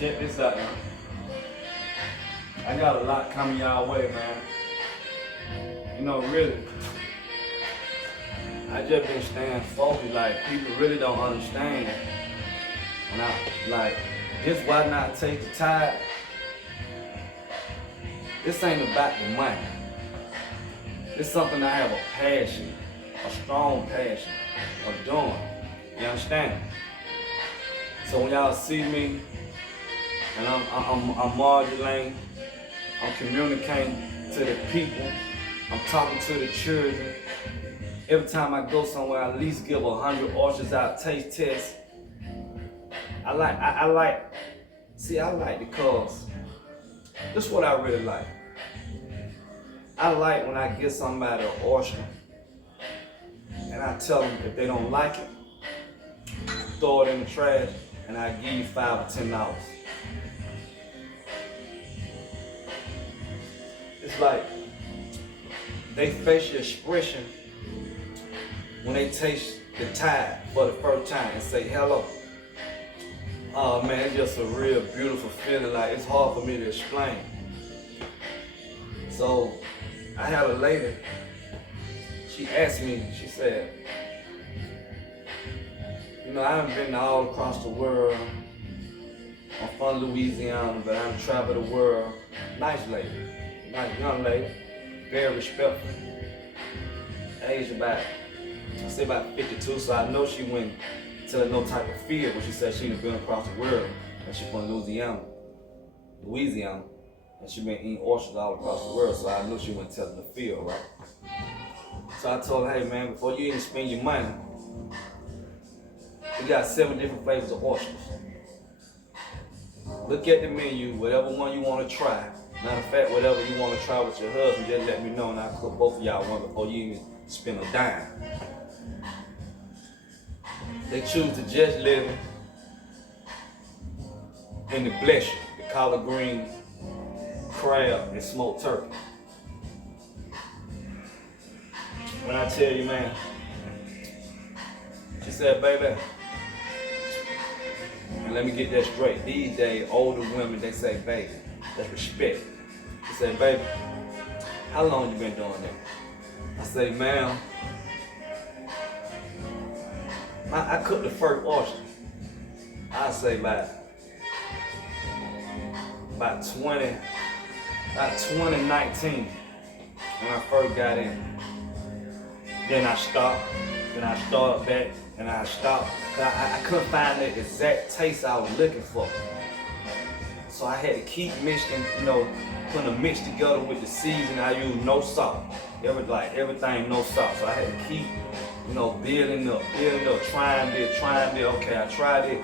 Check this out, man. I got a lot coming y'all way, man. You know, really, I just been staying focused. Like, people really don't understand. When I, like, this why not take the tithe? This ain't about the money. It's something I have a passion, a strong passion of doing. You understand? So when y'all see me, and I'm modulating, I'm communicating to the people, I'm talking to the children. Every time I go somewhere, I at least give 100 oysters out taste test. I like because this is what I really like. I like when I get somebody an oyster and I tell them if they don't like it, throw it in the trash and I give you $5 or $10. It's like they facial expression when they taste the tithe for the first time and say hello. Oh man, it's just a real beautiful feeling. Like, it's hard for me to explain. So I had a lady, she asked me, she said, you know, I've been all across the world. I'm from Louisiana, but I've traveled the world. Nice lady, nice young lady, very respectful. Age about 52, so I know she went to no type of field, but she said she'd been across the world, and she's from Louisiana, and she been eating oysters all across the world, so I knew she went to the field, right? So I told her, hey man, before you even spend your money, we got 7 different flavors of oysters. Look at the menu, whatever one you want to try. Matter of fact, whatever you want to try with your husband, just let me know and I'll cook both of y'all one before you even spend a dime. They choose the just living and the bless you, the collard green, crab, and smoked turkey. When I tell you, man, she said, baby, and let me get that straight. These days, older women, they say, baby, that's respect. She said, baby, how long you been doing that? I say, ma'am, I cooked the first oyster. I say about 2019 when I first got in. Then I stopped. Then I started back, and I stopped. I couldn't find the exact taste I was looking for. So I had to keep mixing, you know, putting the mix together with the seasoning. I used no salt. Everything no salt. So I had to keep, you know, building up, trying this. Okay, I tried it.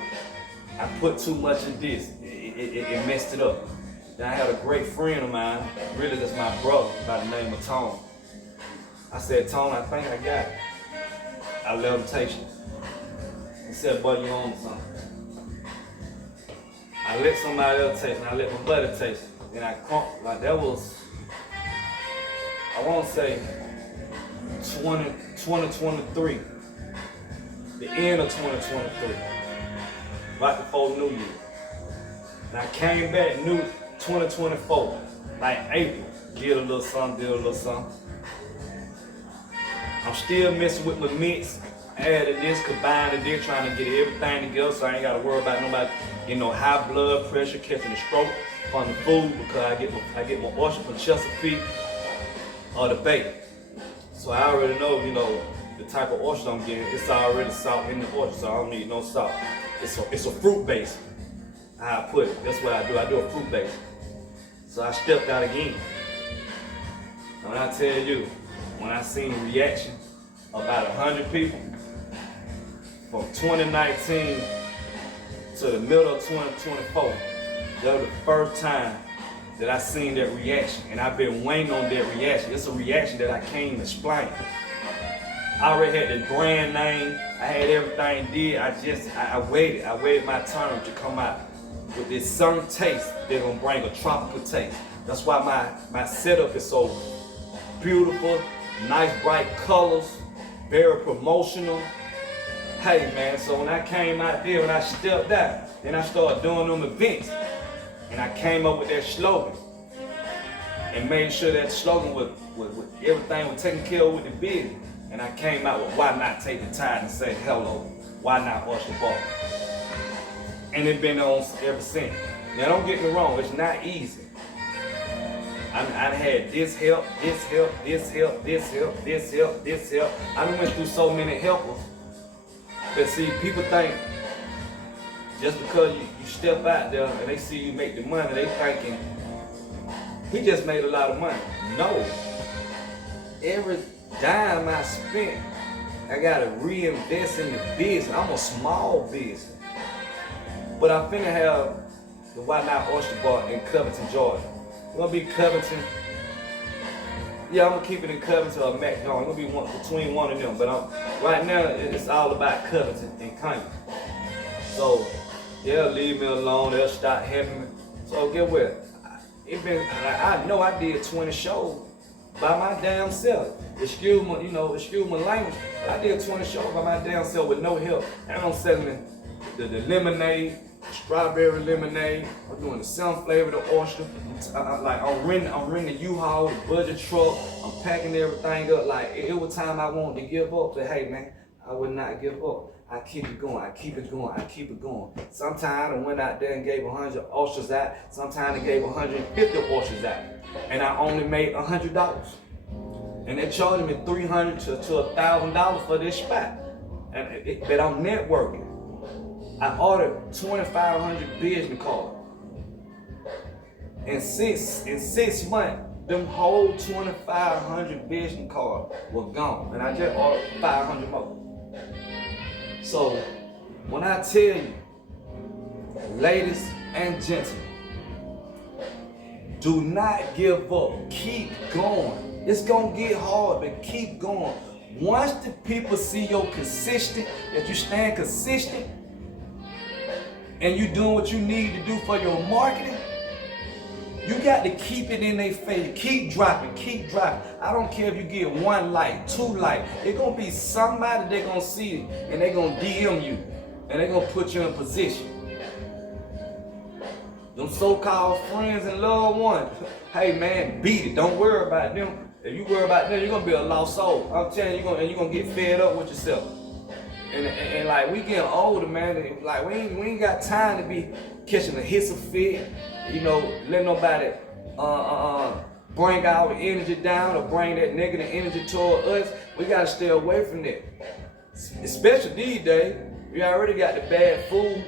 I put too much of this. It messed it up. Then I had a great friend of mine, really that's my brother, by the name of Tone. I said, Tone, I think I got it. I let him taste it. He said, buddy, you on something. I let somebody else taste it, and I let my buddy taste it. And I crunked, like that was, I want to say 2023, the end of 2023, right before New Year. And I came back new 2024, like April, did a little something. I'm still messing with my mix, added this, combined this, trying to get everything together so I ain't gotta worry about nobody, you know, high blood pressure, catching a stroke from the food, because I get my oyster from Chesapeake or the bacon. So I already know, you know, the type of oyster I'm getting, it's already salt in the oyster, so I don't need no salt. It's a fruit base, how I put it. That's what I do a fruit base. So I stepped out again. And when I tell you, when I seen the reaction, about 100 people, from 2019 to the middle of 2024, that was the first time that I seen that reaction, and I've been waiting on that reaction. It's a reaction that I can't even explain. I already had the brand name, I had everything did, I waited my turn to come out with this certain taste that's gonna bring a tropical taste. That's why my setup is so beautiful, nice bright colors, very promotional. Hey man, so when I came out there, when I stepped out, then I started doing them events. And I came up with that slogan and made sure that slogan was everything was taken care of with the business. And I came out with why not take the time and say hello? Why not Oyster Bar? And it's been on ever since. Now don't get me wrong, it's not easy. I had this help, this help, this help, this help, this help, this help. I went through so many helpers. But see, people think just because you step out there and they see you make the money, they thinking, he just made a lot of money. No. Every dime I spent, I gotta reinvest in the business. I'm a small business. But I finna have the Why Not Oyster Bar in Covington, Georgia. It's gonna be Covington. Yeah, I'm gonna keep it in Covington or McDonald's. It's gonna be between one of them. But right now, it's all about Covington and Conyers. So they'll leave me alone. They'll stop helping me. So get what? I know I did 20 shows by my damn self. Excuse my language. But I did 20 shows by my damn self with no help. And I'm selling the lemonade, strawberry lemonade. I'm doing the 7 flavor of the oyster. I'm renting the U-Haul, the budget truck. I'm packing everything up. Like it was time I wanted to give up. But hey man, I would not give up. I keep it going, I keep it going, I keep it going. Sometimes I went out there and gave 100 oysters out. Sometimes I gave 150 oysters out. And I only made $100. And they charged me $300 to $1,000 for this spot. But I'm networking. I ordered 2,500 business cards. In six months, them whole 2,500 business cards were gone. And I just ordered 500 more. So, when I tell you, ladies and gentlemen, do not give up. Keep going. It's gonna get hard, but keep going. Once the people see you're consistent, that you stand consistent, and you doing what you need to do for your marketing, you got to keep it in their face. Keep dropping, keep dropping. I don't care if you get 1 like, 2 like. It's gonna be somebody they're gonna see it and they're gonna DM you and they're gonna put you in position. Them so-called friends and loved ones, hey man, beat it. Don't worry about them. If you worry about them, you're gonna be a lost soul. I'm telling you, you're gonna get fed up with yourself. And like we getting older, man. And like we ain't got time to be catching a hiss of fit. Let nobody bring our energy down or bring that negative energy toward us. We gotta stay away from that. Especially these days, you already got the bad food,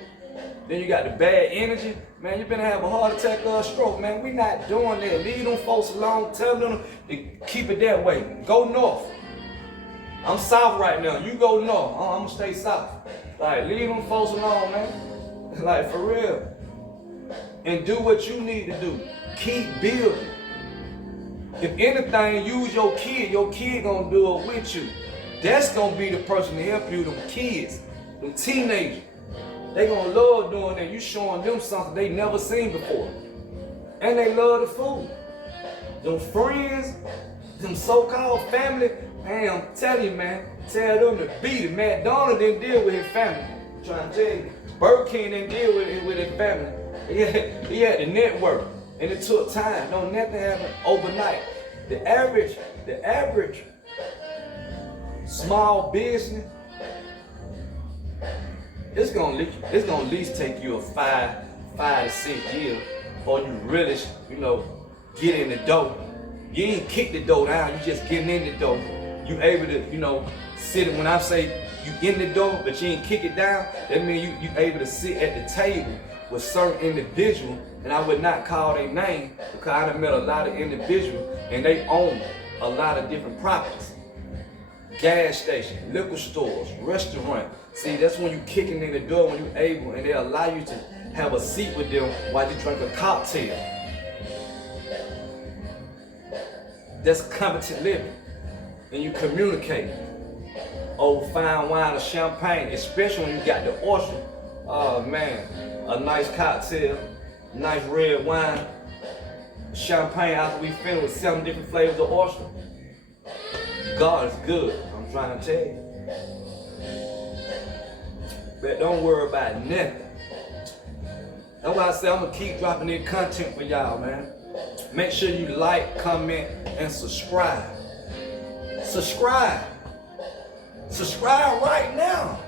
then you got the bad energy. Man, you better have a heart attack or a stroke, man. We not doing that. Leave them folks alone. Tell them to keep it that way. Go north. I'm south right now. You go north. I'm gonna stay south. Like, leave them folks alone, man. Like, for real. And do what you need to do. Keep building. If anything, use your kid. Your kid gonna do it with you. That's gonna be the person to help you. Them kids, them teenagers. They gonna love doing that. You showing them something they never seen before. And they love the food. Them friends, them so-called family, man, I'm telling you, man, tell them to beat it. McDonald's didn't deal with his family. I'm trying to tell you. Burger King didn't deal with his family. He had the network, and it took time. Don't nothing happen overnight. The average small business, it's gonna at least take you a 5 to 6 years before you really, get in the door. You ain't kick the door down, you just getting in the door. You able to, sit. When I say you in the door, but you ain't kick it down, that means you able to sit at the table with certain individuals, and I would not call their name because I done met a lot of individuals and they own a lot of different properties. Gas stations, liquor stores, restaurants. See, that's when you kicking in the door, when you able, and they allow you to have a seat with them while you drink a cocktail. That's competent living. And you communicate over fine wine or champagne, especially when you got the oyster. Oh man, a nice cocktail, nice red wine, champagne after we finished with 7 different flavors of oyster. God is good, I'm trying to tell you. But don't worry about nothing. That's why I say I'm gonna keep dropping this content for y'all, man. Make sure you like, comment, and subscribe. Subscribe. Subscribe right now.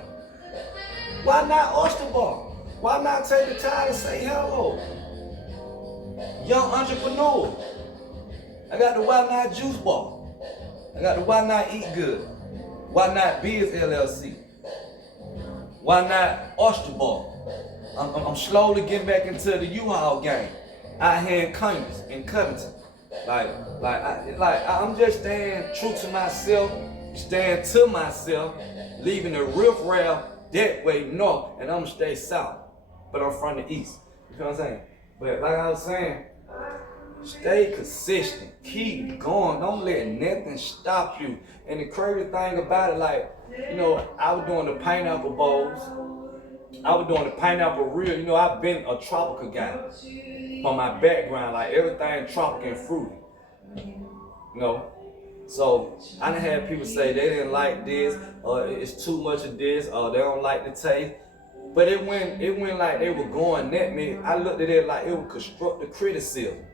Why not oyster bar? Why not take the time to say hello? Young entrepreneur. I got the Why Not Juice Bar. I got the Why Not Eat Good. Why Not Biz LLC. Why Not Oyster Bar. I'm slowly getting back into the U-Haul game out here in CONYERS, in Covington. I'm just staying true to myself, staying to myself, leaving the riff-raff that way north, and I'm gonna stay south. But I'm from the east. You know what I'm saying? But like I was saying, stay consistent, keep going, don't let nothing stop you. And the crazy thing about it, like, you know, I was doing the pineapple bowls, I was doing the pineapple reel. You know, I've been a tropical guy from my background, like everything tropical and fruity, you know. So I done had people say they didn't like this, or it's too much of this, or they don't like the taste. But it went like they were going at me. I looked at it like it was constructive criticism.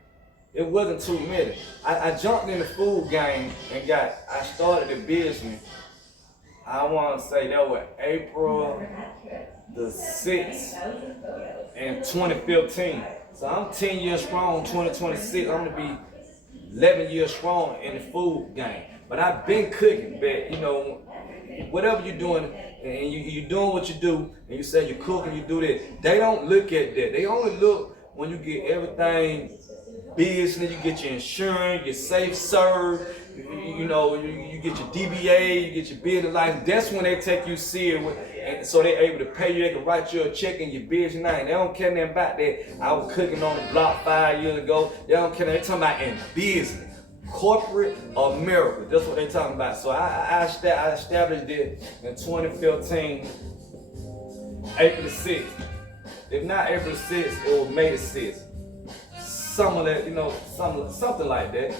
It wasn't too many. I jumped in the food game and I started the business. I want to say that was April the 6th in 2015. So I'm 10 years strong, 2026. I'm gonna be 11 years strong in the food game. But I've been cooking, but you know, whatever you're doing, and you're doing what you do, and you say you're cooking, you do that, they don't look at that. They only look when you get everything business, you get your insurance, your safe serve, you know, you get your DBA, you get your business license. That's when they take you serious, and so they're able to pay you. They can write you a check in your business name. They don't care nothing about that. I was cooking on the block 5 years ago. They don't care. They're talking about in business, corporate America. That's what they're talking about. So I established it in 2015, April the 6th. If not April the 6th, it was May the 6th. Some of that, you know, something like that.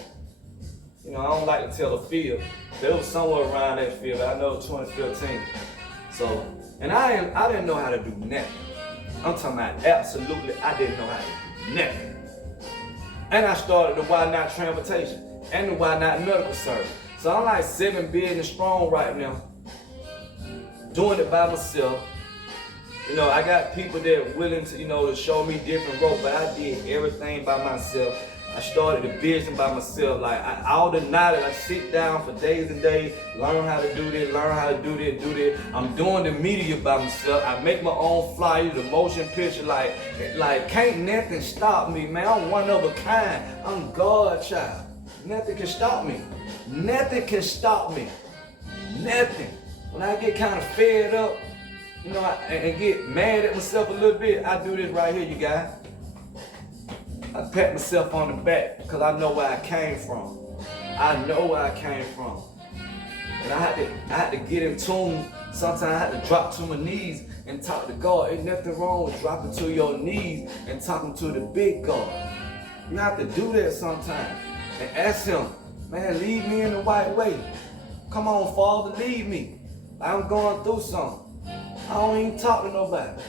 You know, I don't like to tell the field, but it was somewhere around that field. I know 2015. So, and I didn't know how to do nothing. I'm talking about absolutely, I didn't know how to do nothing. And I started the Why Not Transportation and the Why Not Medical Service. So I'm like 7 business strong right now, doing it by myself. You know, I got people that are willing to, you know, to show me different rope, but I did everything by myself. I started the business by myself. Like, all the knowledge, I sit down for days and days, learn how to do this, learn how to do this. I'm doing the media by myself. I make my own flyers, the motion picture, like can't nothing stop me, man. I'm one of a kind. I'm God child. Nothing can stop me. Nothing can stop me. Nothing. When I get kind of fed up, you know, and get mad at myself a little bit, I do this right here, you guys. I pat myself on the back because I know where I came from. I know where I came from. And I had to get in tune. Sometimes I had to drop to my knees and talk to God. Ain't nothing wrong with dropping to your knees and talking to the big God. You have to do that sometimes. And ask him, man, lead me in the right way. Come on, Father, lead me. I'm going through something. I don't even talk to nobody.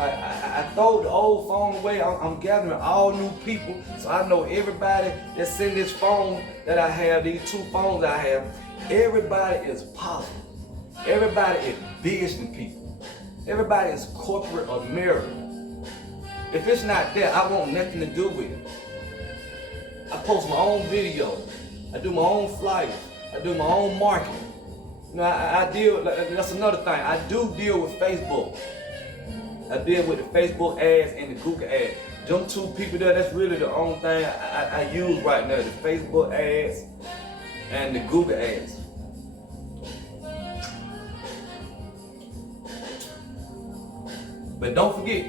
I throw the old phone away. I'm gathering all new people, so I know everybody that's in this phone that I have, these 2 phones I have, everybody is positive. Everybody is business people. Everybody is corporate America. If it's not there, I want nothing to do with it. I post my own videos. I do my own flyers. I do my own marketing. You know, I deal, that's another thing. I do deal with Facebook. I deal with the Facebook ads and the Google ads. Them 2 people there, that's really the only thing I use right now, the Facebook ads and the Google ads. But don't forget,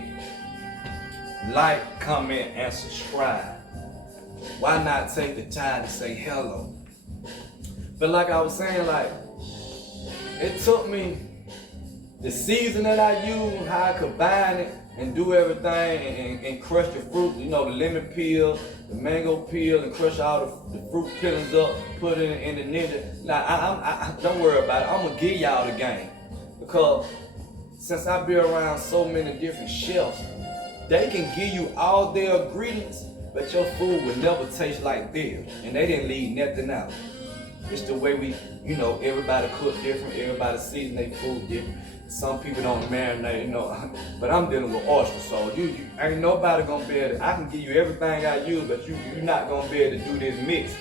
like, comment, and subscribe. Why not take the time to say hello? But like I was saying, like, it took me the season that I use, how I combine it and do everything and crush the fruit, you know, the lemon peel, the mango peel, and crush all the fruit peelings up, put it in the ninja. Now, I don't worry about it. I'm gonna give y'all the game. Because since I've been around so many different chefs, They can give you all their ingredients, but your food will never taste like theirs. And they didn't leave nothing out. It's the way we, you know, everybody cook different, everybody season their food different. Some people don't marinate, you know, but I'm dealing with oysters, so you ain't nobody gonna be able to, I can give you everything I use, but you're not gonna be able to do this mix.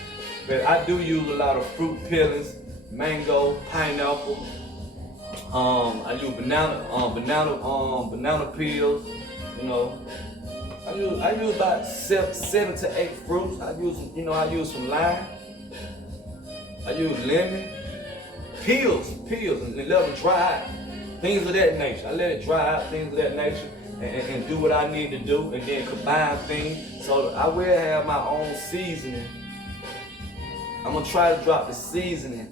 But I do use a lot of fruit peelings, mango, pineapple. I use banana peels. You know, I use about seven to 8 fruits. I use some lime. I use lemon, peels, and let them dry out. Things of that nature. I let it dry out, things of that nature, and do what I need to do, and then combine things. So I will have my own seasoning. I'm gonna try to drop the seasoning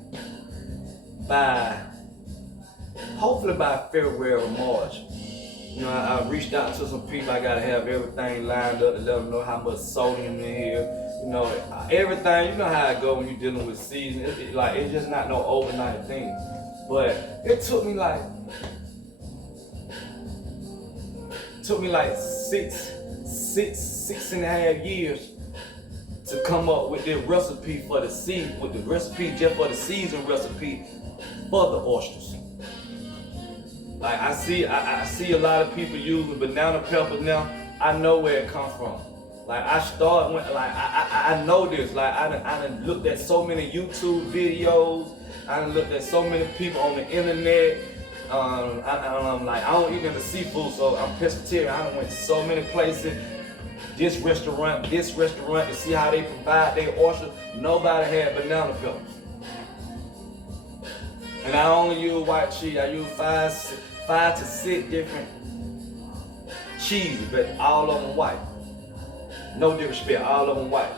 hopefully by February or March. You know, I reached out to some people. I gotta have everything lined up to let them know how much sodium in here. You know, everything. You know how it go when you're dealing with seasoning. It's just not no overnight thing. But it took me like six and a half years to come up with this recipe for the season, with the recipe just for the season recipe for the oysters. Like I see a lot of people using banana peppers now. I know where it comes from. Like I know this. Like I done looked at so many YouTube videos. I done looked at so many people on the internet. I don't eat into seafood, so I'm pescatarian. I done went to so many places. This restaurant, to see how they provide their oysters. Nobody had banana peppers. And I only use white cheese. I use five to 6 different cheeses, but all of them white. No disrespect, all of them white.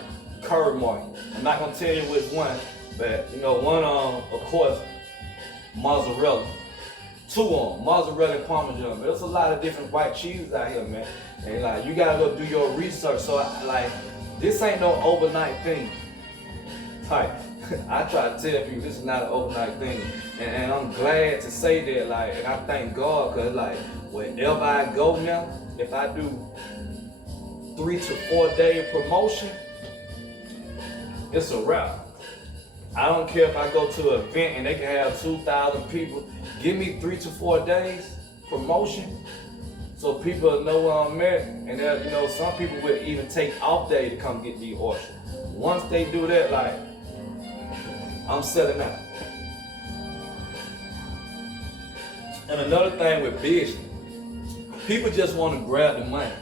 Curd mark. I'm not gonna tell you which one, but you know, one of course, mozzarella. 2 of them, mozzarella and parmesan. But there's a lot of different white cheeses out here, man. And like, you gotta go do your research. So this ain't no overnight thing. Like, I try to tell people this is not an overnight thing. And I'm glad to say that, like, and I thank God, cause like, wherever I go now, if I do 3 to 4 day promotion, it's a wrap. I don't care if I go to an event and they can have 2,000 people. Give me 3 to 4 days promotion, so people know where I'm at. And you know, some people will even take off day to come get these oysters. Once they do that, like, I'm selling out. And another thing with business, people just want to grab the money.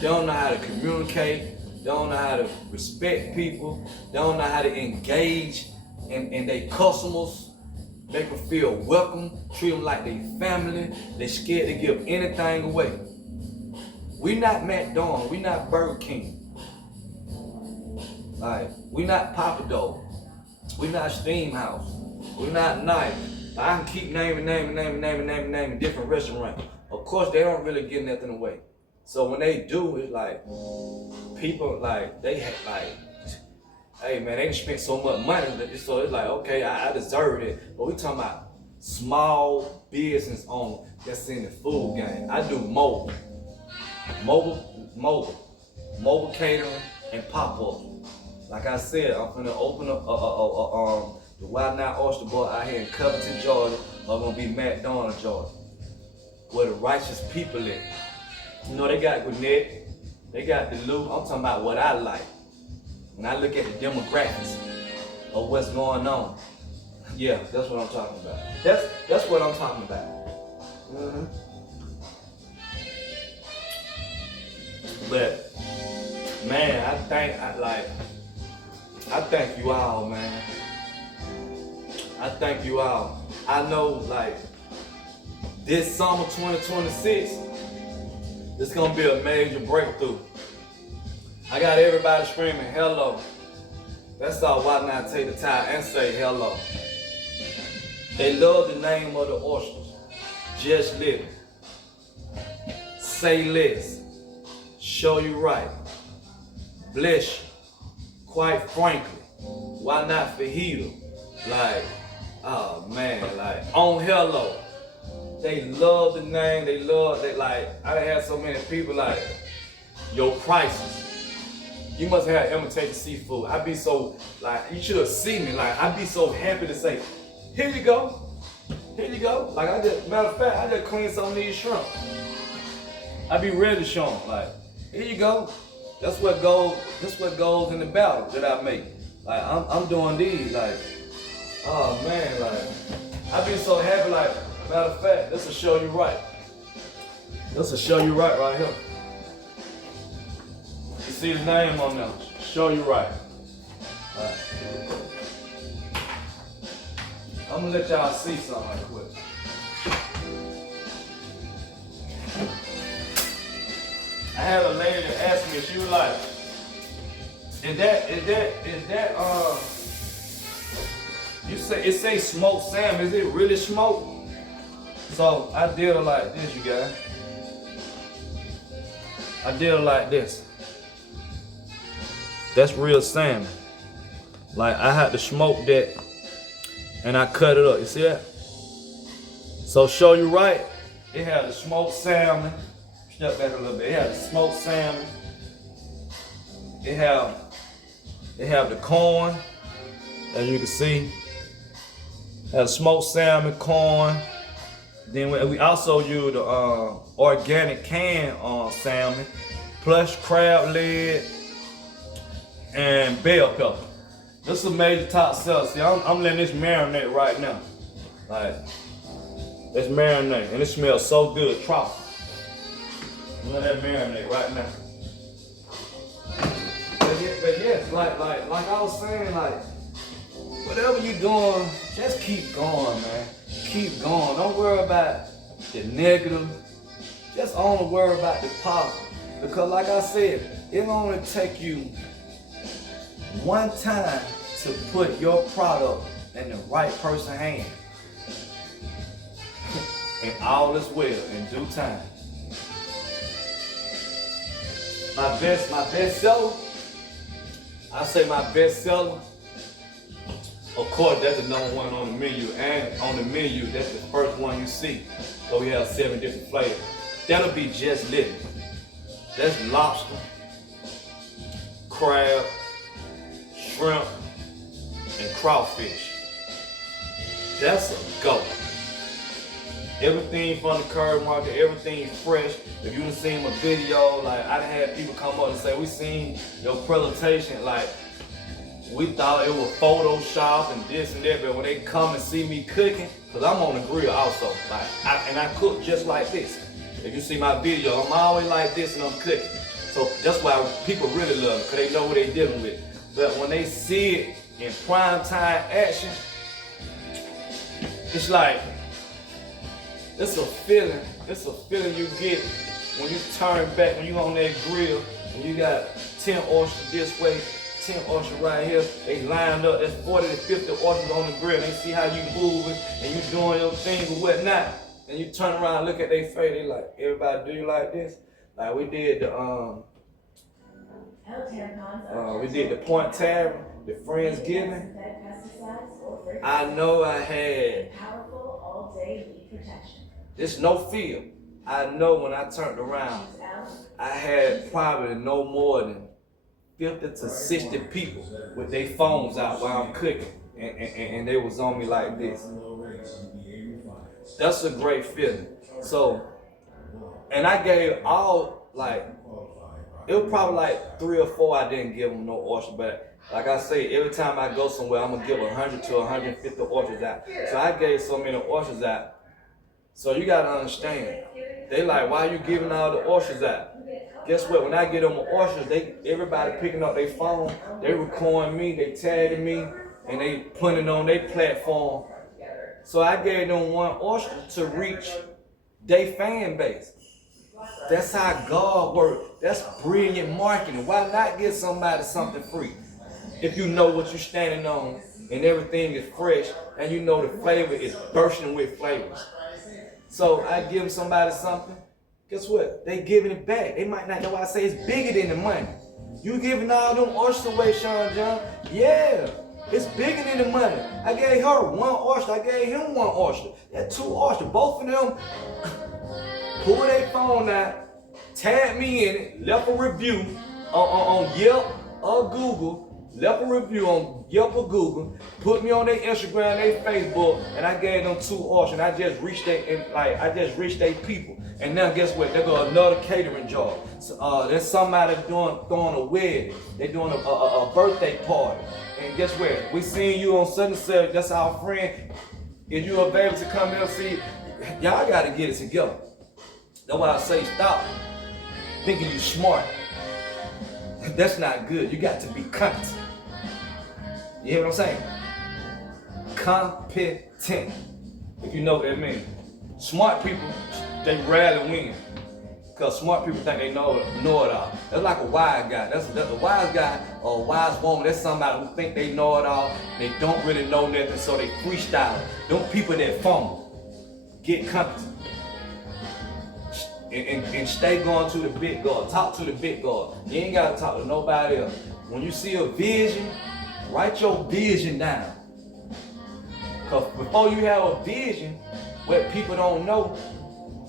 They don't know how to communicate. They don't know how to respect people. They don't know how to engage in their customers. Make them feel welcome. Treat them like they family. They scared to give anything away. We not McDonald's. We not Burger King. Like, we not Papa Dough. We not Steamhouse. We not Knife. I can keep naming different restaurants. Of course, they don't really give nothing away. So when they do, it's like, people like, hey man, they spent so much money, so it's like, okay, I deserve it. But we talking about small business owner that's in the food game. I do mobile catering and pop-ups. Like I said, I'm gonna open up the Wild Nile Oyster Bar out here in Covington, Georgia, or gonna be McDonald, Georgia, where the righteous people live. You know, they got Gwinnett, they got Duluth. I'm talking about what I like. When I look at the demographics of what's going on, yeah, that's what I'm talking about. That's what I'm talking about. Mm-hmm. But man, I thank you all, man. I thank you all. I know, like, this summer 2026, it's gonna be a major breakthrough. I got everybody screaming hello. That's all. Why not take the time and say hello? They love the name of the oysters. Just living. Say less. Show you right. Bless you. Quite frankly. Why not fajita? Like, oh man, like, on hello. They love the name. They like. I done had so many people like, your prices. You must have imitated seafood. I be so like, you should have seen me. Like, I be so happy to say, here you go. Here you go. Like matter of fact, I just cleaned some of these shrimp. I be ready to show them. Like, here you go. That's what goes in the battle that I make. Like, I'm doing these. Like, oh man, like, I be so happy. Like, matter of fact, this will show you right. This will show you right here. You see the name on there. Show you right. Alright. I'm gonna let y'all see something right quick. I had a lady that asked me, she was like, is that you say it say smoked salmon, is it really smoked? So I did it like this, you guys. I did it like this. That's real salmon. Like, I had to smoke that and I cut it up. You see that? So show you right, it had the smoked salmon. Step back a little bit. It had the smoked salmon. It have the corn, as you can see. It had smoked salmon, corn. Then we also use the organic canned salmon, plus crab leg and bell pepper. This is a major top seller. See, I'm letting this marinate right now. Like, it's marinate, and it smells so good, tropical. Let that marinate right now. But yes, like I was saying, like, whatever you're doing, just keep going, man. Keep going. Don't worry about the negative. Just only worry about the positive. Because like I said, it only take you one time to put your product in the right person's hand. And all is well in due time. My best seller, I say my best seller, of course that's the number one on the menu, and on the menu that's the first one you see. So we have 7 different flavors. That'll be just living. That's lobster, crab, shrimp, and crawfish. That's a go. Everything from the curb market, everything fresh. If you done seen my video, like I done had people come up and say, we seen your presentation, like we thought it was Photoshop and this and that, but when they come and see me cooking, cause I'm on the grill also, like I cook just like this. If you see my video, I'm always like this and I'm cooking. So that's why people really love it, cause they know what they're dealing with. But when they see it in prime time action, it's like, it's a feeling you get when you turn back, when you on that grill, and you got 10 oysters this way, 10 oysters right here, they lined up, there's 40 to 50 oysters on the grill, and they see how you moving, and you doing your thing and whatnot, and you turn around and look at their face, they like, everybody do you like this? Like we did the POINTE TAVERN, the Friendsgiving. I know I had there's no feel. I know when I turned around, I had probably no more than 50 to 60 people with their phones out while I'm cooking, and they was on me like this. That's a great feeling. So, and I gave all, like, it was probably like 3 or 4 I didn't give them no oyster, but like I say, every time I go somewhere, I'm gonna give 100 to 150 oysters out. So I gave so many oysters out. So you gotta understand, they like, why you giving all the oysters out? Guess what, when I get them oysters, everybody picking up their phone, they recording me, they tagging me, and they putting it on their platform. So I gave them 1 oyster to reach their fan base. That's how God works. That's brilliant marketing. Why not give somebody something free? If you know what you're standing on and everything is fresh and you know the flavor is bursting with flavors. So I give somebody something, guess what? They giving it back. They might not know why I say it's bigger than the money. You giving all them oysters away, Sean John? Yeah. It's bigger than the money. I gave her one oyster. I gave him one oyster. That's two oysters. Both of them pulled their phone out, tagged me in it, left a review on Yelp or Google. Left a review on Yelp or Google, put me on their Instagram, their Facebook, and I gave them two oysters. And I just reached their people. And now guess what? They got another catering job. So, there's somebody throwing a wedding. They're doing a birthday party. And guess what? We seeing you on such and such. That's our friend. If you available to come here and see, y'all got to get it together. That's why I say stop thinking you smart. That's not good. You got to be competent. You hear what I'm saying? Competent. If you know what that means. Smart people, they rarely win. Because smart people think they know it all. That's like a wise guy. That's a wise guy or a wise woman. That's somebody who think they know it all. They don't really know nothing, so they freestyle. Them people that fumble, get competent. And stay going to the big God. Talk to the big God. You ain't got to talk to nobody else. When you see a vision, write your vision down. Because before you have a vision, what people don't know,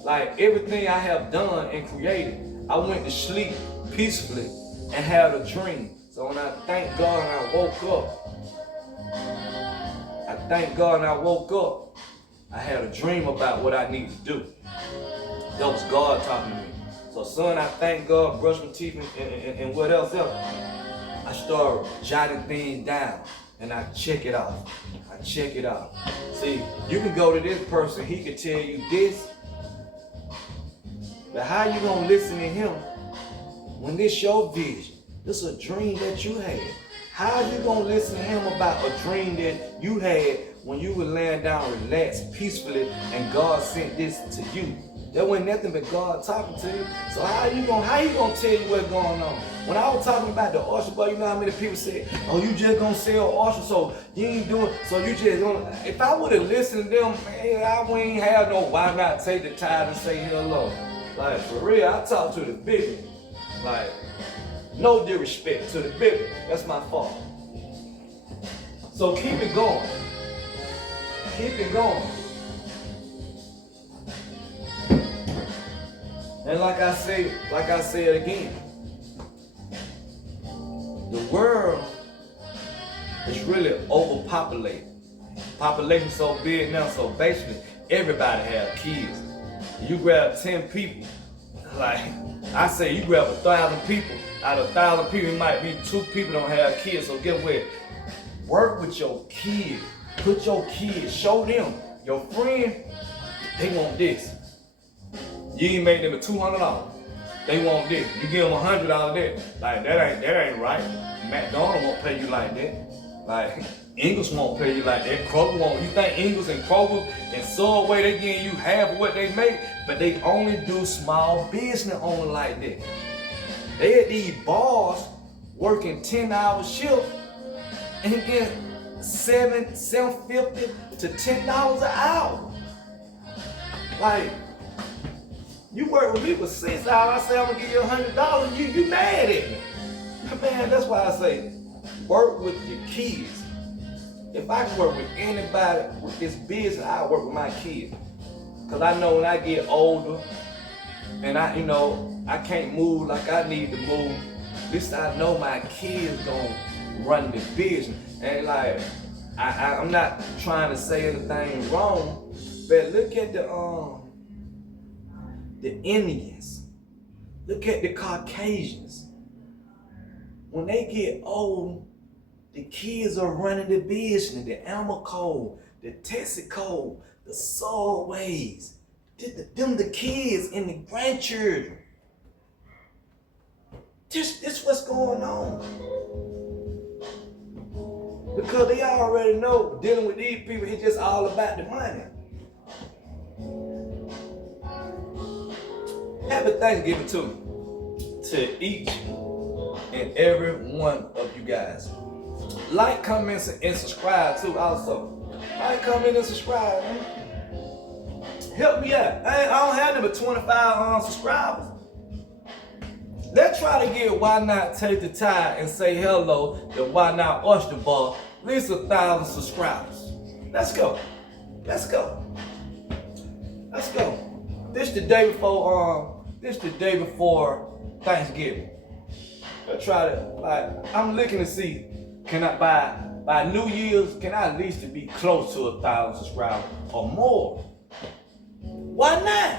like everything I have done and created, I went to sleep peacefully and had a dream. So when I thank God and I woke up, I had a dream about what I need to do. That was God talking to me. So son, I thank God, brush my teeth and what else? I started jotting things down and I check it out. See, you can go to this person, he can tell you this, but how you gonna listen to him when this your vision? This is a dream that you had. How you gonna listen to him about a dream that you had when you were laying down relaxed peacefully and God sent this to you? There wasn't nothing but God talking to you. So how you gonna tell you what's going on? When I was talking about the oyster boy, you know how many people said, oh, you just gonna sell oyster, so you ain't doing, so you just gonna, if I would have listened to them, man, I wouldn't have no why not take the time and say hello. Like, for real, I talk to the big one. Like, no disrespect to the big one. That's my fault. So keep it going. Keep it going. And like I said again, the world is really overpopulated. Population so big now, so basically everybody have kids. You grab 10 people, like I say, you grab 1,000 people. Out of 1,000 people, it might be 2 people don't have kids. So get what? Work with your kids. Put your kids. Show them. Your friend, they want this. You ain't make them $200. They want this. You give them $100 there. Like that ain't right. McDonald's won't pay you like that. Like Ingles won't pay you like that. Kroger won't. You think Ingles and Kroger and Subway they giving you half of what they make, but they only do small business only like that. They at these bars working 10-hour shift and get $7.50 to $10 an hour. Like. You work with me for 6 hours, I say I'm gonna give you $100, you mad at me. Man, that's why I say, work with your kids. If I can work with anybody with this business, I work with my kids. Cause I know when I get older and I can't move like I need to move, at least I know my kids gonna run the business. And like, I'm not trying to say anything wrong, but look at the Indians. Look at the Caucasians. When they get old, the kids are running the business, the Amoco, the Texaco, the Subways. Them the kids and the grandchildren. This what's going on. Because they already know dealing with these people, it's just all about the money. Happy Thanksgiving to each and every one of you guys. Like, comment, and subscribe too also. Like, comment, and subscribe, man. Help me out. I don't have number 25 subscribers. Let's try to get Why Not Take the Time and say hello to Why Not Oyster Bar At least 1,000 subscribers. Let's go. Let's go. Let's go. This the day before Thanksgiving. I try to, I'm looking to see, can I by New Year's, can I at least be close to 1,000 subscribers or more? Why not?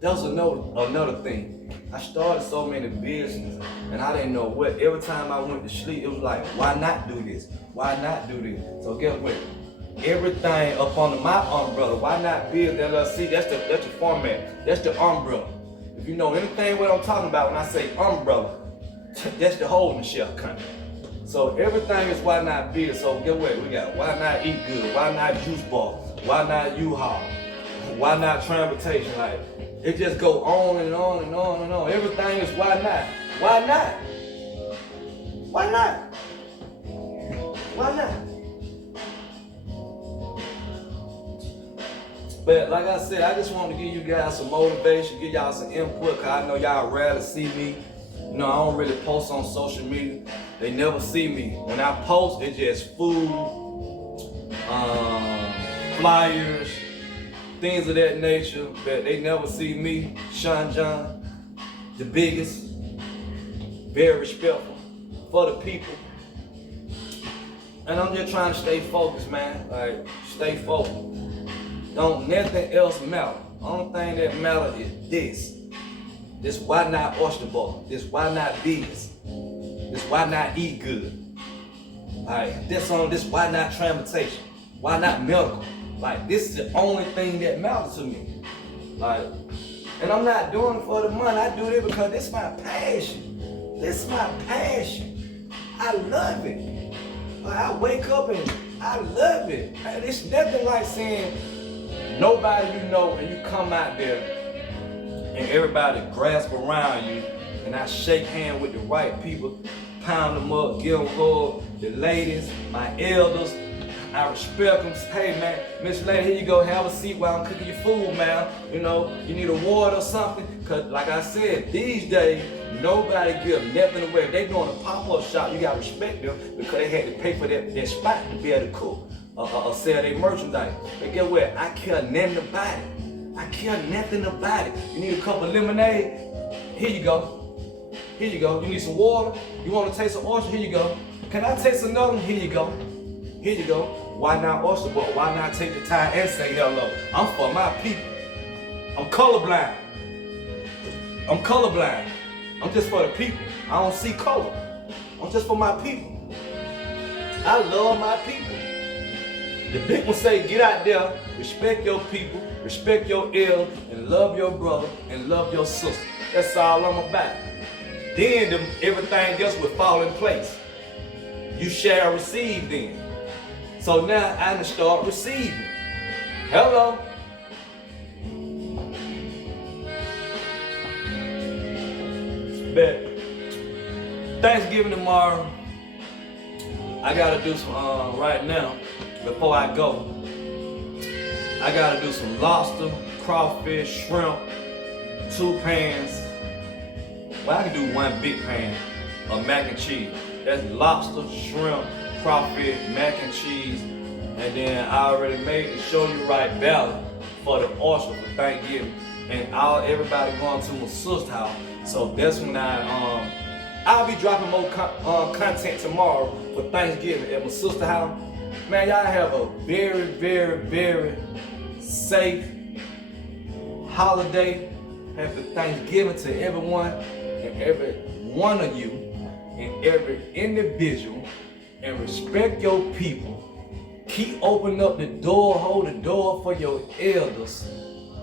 That was another thing. I started so many businesses and I didn't know what. Every time I went to sleep, it was like, why not do this? Why not do this? So guess what? Everything up under my umbrella. Why not build LLC? That's the format. That's the umbrella. If you know anything what I'm talking about when I say umbrella, that's the holding shell company. So everything is why not build. So guess what? We got why not eat good? Why not juice bar? Why not U-Haul? Why not transportation? Like it just go on and on and on and on. Everything is why not? Why not? Why not? Why not? But like I said, I just want to give you guys some motivation, give y'all some input, cause I know y'all rarely see me. You know, I don't really post on social media. They never see me. When I post, it's just food, flyers, things of that nature, but they never see me, Sean John, the biggest, very respectful for the people. And I'm just trying to stay focused, man. Like, stay focused. Don't nothing else matter. Only thing that matters is this. This why not oyster bar. This why not business. This why not eat good. Like this why not transportation. Why not medical? Like this is the only thing that matters to me. Like, and I'm not doing it for the money. I do it because this is my passion. This is my passion. I love it. Like I wake up and I love it. And it's nothing like saying nobody you know and you come out there and everybody grasp around you and I shake hands with the right people, pound them up, give them hug, the ladies, my elders, I respect them. Hey man, Miss Lady, here you go, have a seat while I'm cooking your food, man. You know, you need a water or something. Cause like I said, these days, nobody give nothing away. If they doing a pop-up shop, you gotta respect them because they had to pay for that spot to be able to cook or sell their merchandise. But guess what? I care nothing about it. I care nothing about it. You need a cup of lemonade? Here you go. Here you go. You need some water? You want to taste some oyster? Here you go. Can I taste another one? Here you go. Here you go. Why not oyster bar? Why not take the time and say hello? I'm for my people. I'm colorblind. I'm colorblind. I'm just for the people. I don't see color. I'm just for my people. I love my people. The big one say, get out there, respect your people, respect your elders, and love your brother, and love your sister. That's all I'm about. Then everything else will fall in place. You shall receive then. So now I can start receiving. Hello. Bet. Thanksgiving tomorrow. I gotta do some right now. Before I go, I gotta do some lobster, crawfish, shrimp, 2 pans. Well, I can do 1 big pan of mac and cheese. That's lobster, shrimp, crawfish, mac and cheese, and then I already made the show you right balance for the oyster for Thanksgiving. And everybody going to my sister's house, so that's when I'll be dropping more content tomorrow for Thanksgiving at my sister's house. Man, y'all have a very, very, very safe holiday. Happy Thanksgiving to everyone and every one of you and every individual. And respect your people. Keep opening up the door, hold the door for your elders.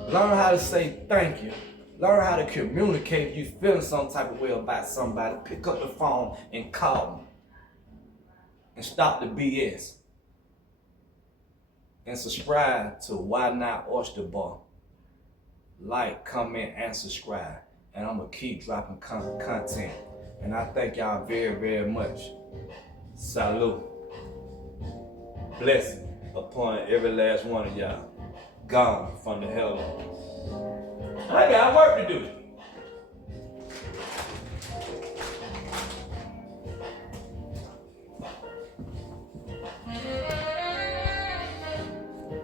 Learn how to say thank you. Learn how to communicate if you're feeling some type of way about somebody. Pick up the phone and call them. And stop the BS. And subscribe to Why Not Oyster Bar. Like, comment, and subscribe. And I'm going to keep dropping content. And I thank y'all very, very much. Salute. Blessing upon every last one of y'all. Gone from the hell on. I got work to do.